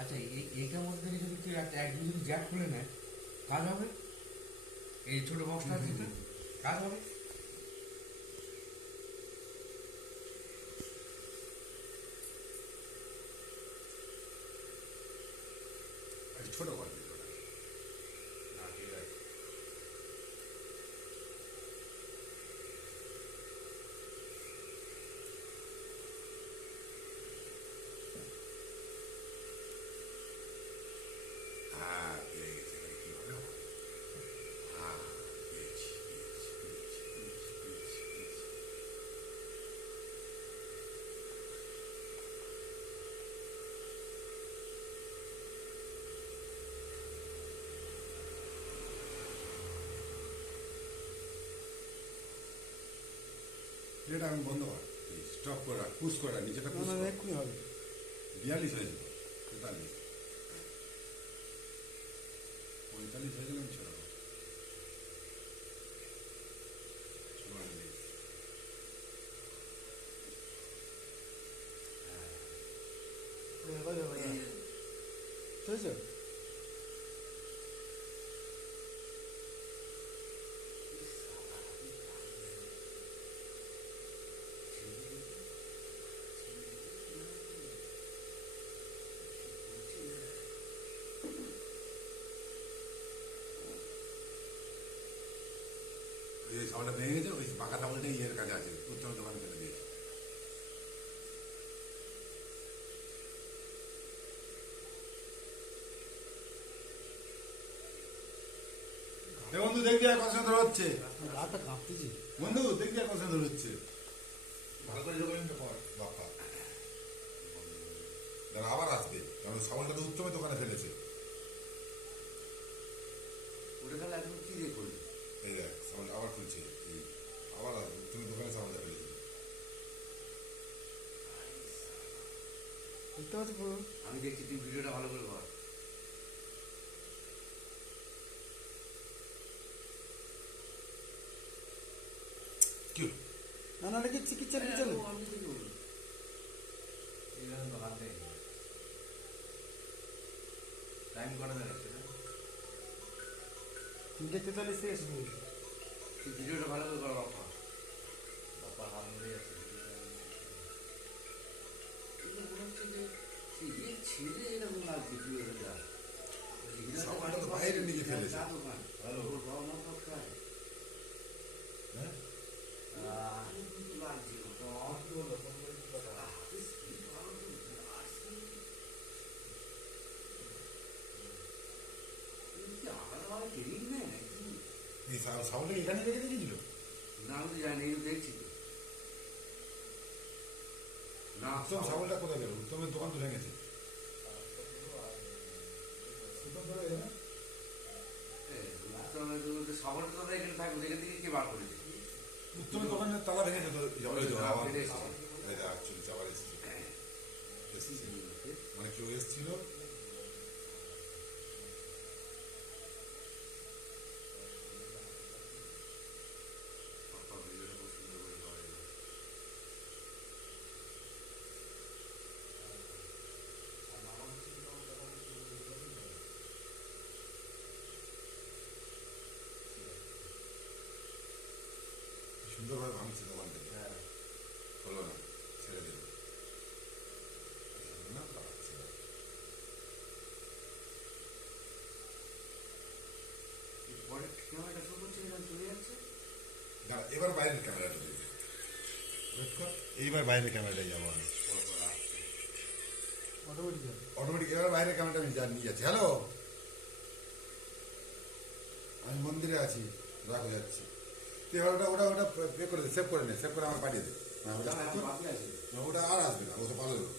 আচ্ছা এইটার মধ্যে থেকে যদি কেউ একটা এক দুদিন জ্যাক খুলে নেয় কাজ হবে? এই ছোট বক্সটা দিতে কাজ হবে? একটু ছোট করে দিতে হবে। না ঠিক আছে। হ্যাঁ পেয়ে গেছে, এবার কি হবে? হ্যাঁ পেয়েছি পেয়েছি পেয়েছি পেয়েছি পেয়েছি পেয়েছি। এটা আমি বন্ধ কর, স্টপ করে রাখ, পুশ করে রাখ, নিচেটা পুশ কর। এক্ষুনি হবে। 42 হয়েছিল, 43, 45 হয়েছিল, আমি ছেড়ে দেবো। 44, চলেছে। ওই সাউন্ডটা ভেঙে গেছে, ওই পাকা সাউন্ডটা ইয়ের কাছে আছে, উত্তম দোকানে ফেলে দিয়েছে। এ বন্ধু দেখবি আর কত সুন্দর হচ্ছে, রাতটা কাঁপতেছি। বন্ধু দেখবি আর কত সুন্দর হচ্ছে। ভালো করে যোগাযোগটা কর। বাপ্পা দাঁড়া, আবার আসবে, কারণ সাউন্ডটা তো উত্তমের দোকানে ফেলেছে। ওটা তাহলে এখন কি দিয়ে করবি? এই দেখ সাউন্ড আবার খুলছে, এই আবার আসবে, উত্তমের দোকানে সাউন্ডটা ফেলেছে। দেখতে পাচ্ছি পুরো। আমি দেখছি তুই ভিডিওটা ভালো করে কর। কি হলো? না না এটা কি চিকিৎসা চলে? আমি কি করবো? এইভাবে তো হাত দেয় টাইম করা দেখাচ্ছে না। 3:43 থেকে শুরু। তুই ভিডিওটা ভালো করে কর বাপ্পা। বাপ্পা হাত ধরে যাচ্ছে এটা মনে হচ্ছে যে ইয়ে ছেলে এরকম লাগছে ভিডিওটা। সাউন্ডটা তো বাইরে নিয়ে ফেলেছে। হ্যালো ওর বাবা মা সব খায়। হ্যাঁ লাগছে এই সাউন্ডটা এখানে রেখে দিয়েছিল। না আমি তো জানি দেখছি তো না উত্তম সাউন্ডটা কোথায় গেল? উত্তমের দোকান তো ভেঙেছে। সাবলটা তো এখানে থাকবে, এখান থেকে কে বার করেছে? উত্তমের দোকানের তালা ভেঙেছে তো, আবার ফেলে এসেছে। চলছে, আবার এসেছে। মানে কেউ এসেছিল, সুন্দরভাবে ভাঙছে দোকানটাকে। হলো না, ছেড়ে দিল না, পাচ্ছে না। পরে ক্যামেরাটা শুরু করছে এখানে চলে যাচ্ছে। দাঁড়া, এবার বাইরের ক্যামেরাটা দেখবে, ওয়েট কর, এইবার বাইরের ক্যামেরাটাই যাবো আমি। অটোমেটিক যাবে। অটোমেটিক এবার বাইরের ক্যামেরাটা আমি নিয়ে যাচ্ছি। হ্যালো, আমি মন্দিরে আছি, রাখো যাচ্ছি। তুই এবার ওটা ওটা ওটা পে করে দে, সেভ করে নে, সেভ করে আমার পাঠিয়ে দে। না ওটা এখন বাকি আছে। ওটা আর আসবে না, ও তো পারলো।